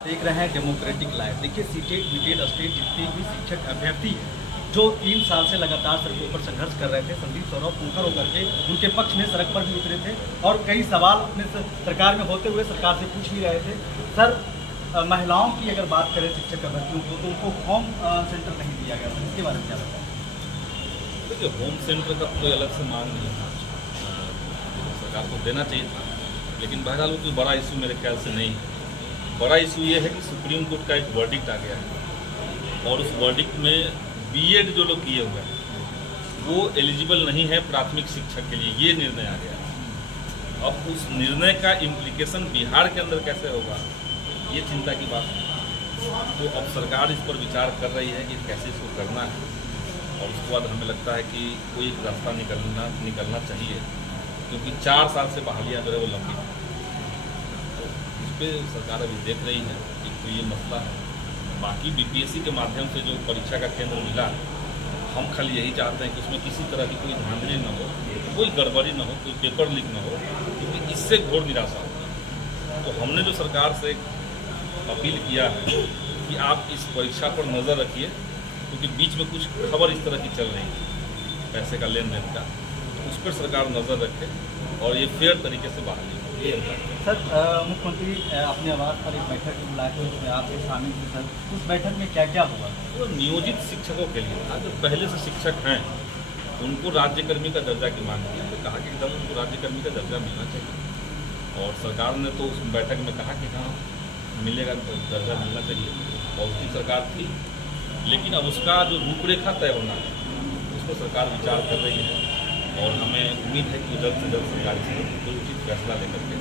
देख रहे हैं डेमोक्रेटिक लाइव। देखिए सीटेट बीटेड स्टेट जितने भी शिक्षक अभ्यर्थी जो 3 साल से लगातार सड़कों पर संघर्ष कर रहे थे, संदीप सौरभ मुखर होकर के उनके पक्ष में सड़क पर भी उतरे थे और कई सवाल अपने सरकार में होते हुए सरकार से पूछ भी रहे थे। सर, महिलाओं की अगर बात करें शिक्षक अभ्यर्थियों को, तो उनको होम सेंटर नहीं दिया गया था, इसके बारे में क्या बताएं? देखिए, होम सेंटर का कोई अलग से मांग नहीं था, सरकार को देना चाहिए था, लेकिन बहरहाल वो कोई बड़ा इशू मेरे ख्याल से नहीं है। बड़ा इशू ये है कि सुप्रीम कोर्ट का एक वर्डिक्ट आ गया है और उस वर्डिक्ट में बीएड जो लोग किए हुए हैं वो एलिजिबल नहीं है प्राथमिक शिक्षक के लिए, ये निर्णय आ गया है। अब उस निर्णय का इम्प्लीकेशन बिहार के अंदर कैसे होगा, ये चिंता की बात है। तो अब सरकार इस पर विचार कर रही है कि कैसे इसको करना है और उसके बाद हमें लगता है कि कोई एक रास्ता निकलना चाहिए, क्योंकि 4 साल से बहालियाँ जो है वो लंबी है। पे सरकार अभी देख रही है कि तो ये मसला है। बाकी बीपीएससी के माध्यम से जो परीक्षा का केंद्र मिला, हम खाली यही चाहते हैं कि उसमें किसी तरह की कोई धांधली न हो, कोई गड़बड़ी न हो, कोई पेपर लीक न हो, क्योंकि इससे घोर निराशा होती है। तो हमने जो सरकार से अपील किया है कि आप इस परीक्षा पर नज़र रखिए, क्योंकि बीच में कुछ खबर इस तरह की चल रही है पैसे का लेन देन का, तो उस पर सरकार नज़र रखे और ये फेयर तरीके से बहाली हो। सर, मुख्यमंत्री अपने आवास पर एक बैठक बुलाए थे, उसमें आप शामिल थे। सर, उस बैठक में क्या क्या हुआ? वो नियोजित शिक्षकों के लिए था, जो पहले से शिक्षक हैं उनको राज्यकर्मी का दर्जा की मांग की। हमने कहा कि एकदम उनको राज्यकर्मी का दर्जा मिलना चाहिए और सरकार ने तो उस बैठक में कहा कि हाँ मिलेगा, दर्जा मिलना चाहिए और उसकी सरकार थी। लेकिन अब उसका जो रूपरेखा तय होना है उस पर सरकार विचार कर रही है और हमें उम्मीद है कि जल्द से जल्द सरकार इसमें कोई उचित फैसला लेकर के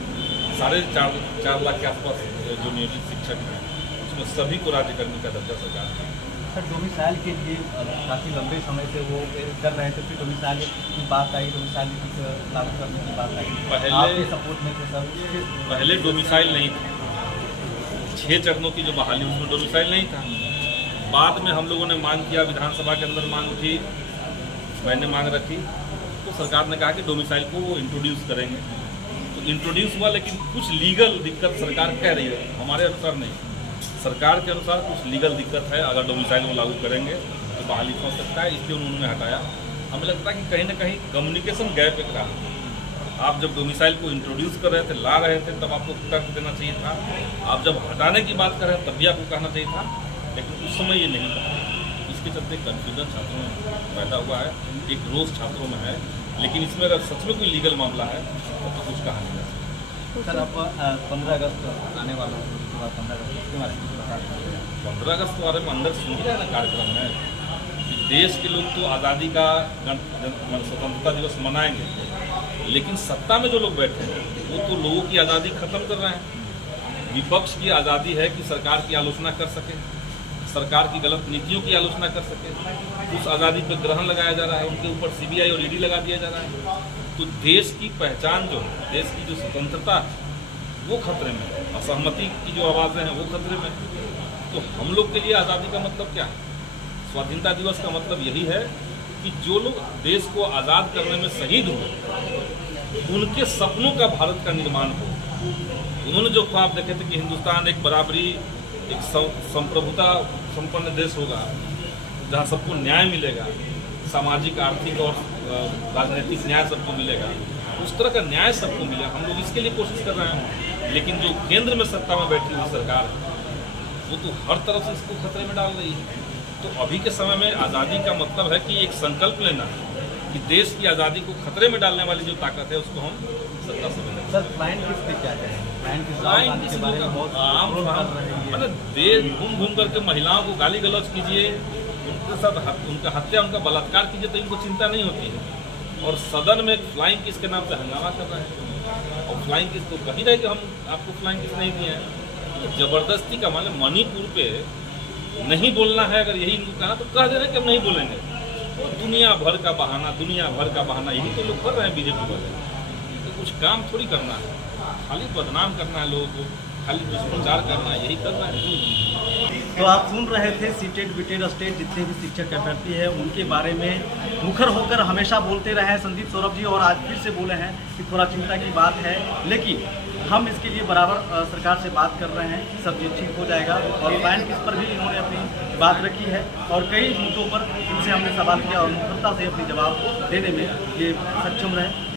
4.5 लाख के आसपास जो नियोजित शिक्षक हैं उसमें सभी को राज्यकर्मी का दर्जा सरकार है। सर, डोमिसाइल के लिए काफ़ी लंबे समय से वो कर रहे थे, फिर डोमिसाइल की बात आई, डोमिसाइल लागू करने की बात आई, पहले सपोर्ट में थे सर। पहले डोमिसाइल नहीं था, 6 चरणों की जो बहाली उसमें डोमिसाइल नहीं था। बाद में हम लोगों ने मांग किया, विधानसभा के अंदर मांग उठी, मैंने मांग रखी, तो सरकार ने कहा कि डोमिसाइल को वो इंट्रोड्यूस करेंगे। तो इंट्रोड्यूस हुआ, लेकिन कुछ लीगल दिक्कत सरकार कह रही है, हमारे अनुसार नहीं, सरकार के अनुसार कुछ लीगल दिक्कत है। अगर डोमिसाइल को लागू करेंगे तो बहाली हो सकता है, इसलिए उन्होंने हटाया। हमें लगता है कि कहीं ना कहीं कम्युनिकेशन गैप एक रहा। आप जब डोमिसाइल को इंट्रोड्यूस कर रहे थे, ला रहे थे, तब आपको तर्क देना चाहिए था। आप जब हटाने की बात कर रहे हैं तब भी आपको कहना चाहिए था, लेकिन उस समय ये नहीं था। इसके चलते कन्फ्यूजन छात्रों में पैदा हुआ है, एक रोष छात्रों में है। लेकिन इसमें अगर सच में कोई लीगल मामला है तो कुछ कहा नहीं जा सकता। सर, अब 15 अगस्त आने वाला है, उसके बाद 15 अगस्त के बारे में 15 अगस्त के बारे में अंदर सुन रहे हैं ना कार्यक्रम में कि देश के लोग तो आज़ादी का स्वतंत्रता दिवस मनाएंगे, लेकिन सत्ता में जो लोग बैठे हैं वो तो लोगों की आज़ादी खत्म कर रहे हैं। विपक्ष की आज़ादी है कि सरकार की आलोचना कर सके, सरकार की गलत नीतियों की आलोचना कर सके। उस आज़ादी पर ग्रहण लगाया जा रहा है, उनके ऊपर सीबीआई और ईडी लगा दिया जा रहा है। तो देश की पहचान जो है, देश की जो स्वतंत्रता वो खतरे में, असहमति की जो आवाज़ें हैं वो खतरे में। तो हम लोग के लिए आज़ादी का मतलब क्या है? स्वाधीनता दिवस का मतलब यही है कि जो लोग देश को आज़ाद करने में शहीद हुए उनके सपनों का भारत का निर्माण हो। उन्होंने जो ख्वाब देखे थे कि हिंदुस्तान एक बराबरी, एक संप्रभुता संपन्न देश होगा जहाँ सबको न्याय मिलेगा, सामाजिक, आर्थिक और राजनीतिक न्याय सबको मिलेगा, उस तरह का न्याय सबको मिलेगा। हम लोग इसके लिए कोशिश कर रहे हैं, लेकिन जो केंद्र में सत्ता में बैठी हुई सरकार है वो तो हर तरफ से इसको खतरे में डाल रही है। तो अभी के समय में आज़ादी का मतलब है कि एक संकल्प लेना कि देश की आज़ादी को खतरे में डालने वाली जो ताकत है उसको हम सत्ता से मिलें। सर, फ्लाइंग किस पे क्या करें? मतलब देश घूम करके महिलाओं को गाली गलौज कीजिए, उनके साथ उनका हत्या, उनका बलात्कार कीजिए, तो इनको चिंता नहीं होती है। और सदन में फ्लाइंग किस के नाम से हंगामा कर रहे हैं और फ्लाइंग किस तो कही रहे कि हम आपको फ्लाइंग किस नहीं दिए हैं। जबरदस्ती का मतलब मणिपुर पे नहीं बोलना है, अगर यही इनको कहा तो कह दे रहे हैं कि हम नहीं बोलेंगे। तो दुनिया भर का बहाना यही तो लोग कर रहे हैं बीजेपी वाले। तो कुछ काम थोड़ी करना है, खाली बदनाम करना है लोगों को, खाली दुष्प्रचार करना है, यही करना है। तो आप सुन रहे थे सीटेट बीटेड स्टेट जितने भी शिक्षक अभ्यर्थी हैं उनके बारे में मुखर होकर हमेशा बोलते रहे हैं संदीप सौरभ जी, और आज फिर से बोले हैं कि थोड़ा चिंता की बात है। लेकिन हम इसके लिए बराबर सरकार से बात कर रहे हैं, सब चीज़ ठीक हो जाएगा। और फाइन किस पर भी इन्होंने अपनी बात रखी है और कई मुद्दों पर इनसे हमने सवाल किया और मुखरता से अपनी जवाब देने में ये सक्षम रहे।